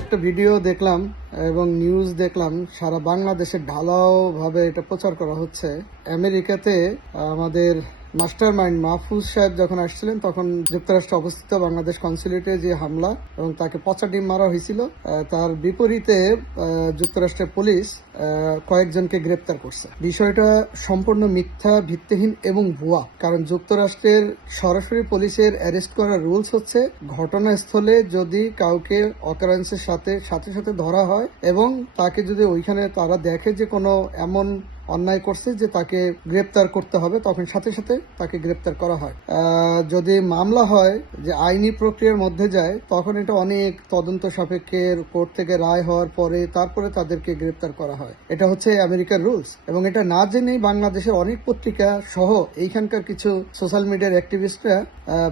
একটা ভিডিও দেখলাম এবং নিউজ দেখলাম, সারা বাংলাদেশে ঢালাও ভাবে এটা প্রচার করা হচ্ছে। আমেরিকাতে আমাদের মাস্টার মাইন্ড মাহফুজ সাহেব যখন আসছিলেন তখন যুক্তরাষ্ট্রে অবস্থিত বাংলাদেশ কনসুলেটে যে হামলা এবং তাকে পচা ডিম মারা হয়েছিল, তার বিপরীতে যুক্তরাষ্ট্রের পুলিশ কয়েকজনকে গ্রেপ্তার করছে। বিষয়টা সম্পূর্ণ মিথ্যা, ভিত্তিহীন এবং ভুয়া। কারণ যুক্তরাষ্ট্রের সরাসরি পুলিশের অ্যারেস্ট করার রুলস হচ্ছে ঘটনাস্থলে যদি কাউকে অকারেন্সের সাথে সাথে ধরা হয় এবং তাকে যদি ওইখানে তারা দেখে যে কোনো এমন অন্যায় করছে যে তাকে গ্রেপ্তার করতে হবে, তখন সাথে সাথে তাকে গ্রেপ্তার করা হয়। যদি মামলা হয় যে আইনি প্রক্রিয়ার মধ্যে যায়, তখন এটা অনেক তদন্ত সাপেক্ষে কোর্ট থেকে রায় হওয়ার পরে তারপরে তাদেরকে গ্রেপ্তার করা হয়। এটা হচ্ছে আমেরিকার রুলস। এবং এটা না জেনেই বাংলাদেশের অনেক পত্রিকা সহ এইখানকার কিছু সোশ্যাল মিডিয়ার অ্যাক্টিভিস্টরা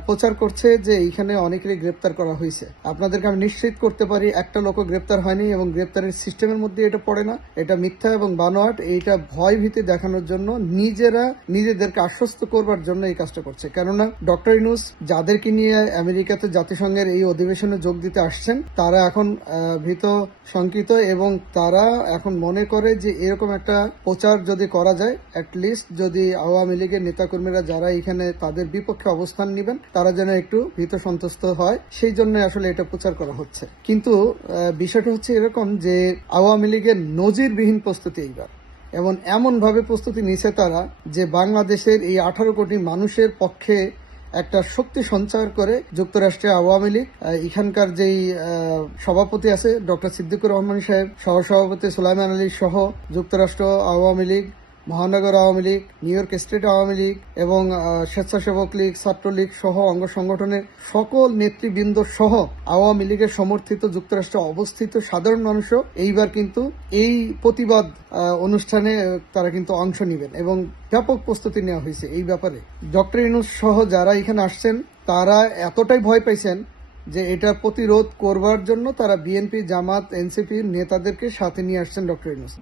প্রচার করছে যে এইখানে অনেকেরই গ্রেপ্তার করা হয়েছে। আপনাদেরকে আমি নিশ্চিত করতে পারি একটা লোকও গ্রেপ্তার হয়নি এবং গ্রেপ্তারের সিস্টেমের মধ্যে এটা পড়ে না। এটা মিথ্যা এবং বানোয়াট। এইটা ভয় ভীতি দেখানোর জন্য, নিজেদেরকে আশ্বস্ত করবার জন্য এই কাজটা করছে। কেননা ডক্টর ইউনূস যাদেরকে নিয়ে আমেরিকাতে জাতিসংঘের এই অধিবেশনে যোগ দিতে আসছেন, তারা এখন ভীত শঙ্কিত এবং তারা এখন মনে করে যে এরকম একটা প্রচার যদি করা যায়, অ্যাটলিস্ট যদি আওয়ামী লীগের নেতাকর্মীরা যারা এখানে তাদের বিপক্ষে অবস্থান নেবেন তারা যেন একটু ভীত সন্তুষ্ট হয়, সেই জন্য আসলে এটা প্রচার করা হচ্ছে। কিন্তু বিষয়টা হচ্ছে এরকম যে আওয়ামী লীগের নজিরবিহীন প্রস্তুতি এইবার, এবং এমন ভাবে প্রস্তুতি নিছে তারা যে বাংলাদেশের এই 18 কোটি মানুষের পক্ষে একটা শক্তি সঞ্চার করে যুক্তরাষ্ট্রের আওয়ামী লীগ, এখানকার যেই সভাপতি আছে ডক্টর সিদ্দিকুর রহমান সাহেব, সহসভাপতি সুলাইমান আলী সহ যুক্তরাষ্ট্র আওয়ামী লীগ, মহানগর Awami League, new York state Awami League এবং স্বেচ্ছাসেবক লীগ, ছাত্রলীগ সহ অঙ্গ সংগঠনের সকল নেতৃবৃন্দ সহ আওয়ামী লীগের সমর্থিত যুক্তরাষ্ট্রে অবস্থিত সাধারণ মানুষও এইবার কিন্তু এই প্রতিবাদ অনুষ্ঠানে তারা কিন্তু অংশ নেবেন এবং ব্যাপক প্রস্তুতি নেওয়া হয়েছে এই ব্যাপারে। ডক্টর ইউনূস সহ যারা এখানে আসছেন তারা এতটাই ভয় পাইছেন যে এটা প্রতিরোধ করবার জন্য তারা বিএনপি, জামাত, এনসিপি নেতাদেরকে সাথে নিয়ে আসছেন ডক্টর ইউনূস।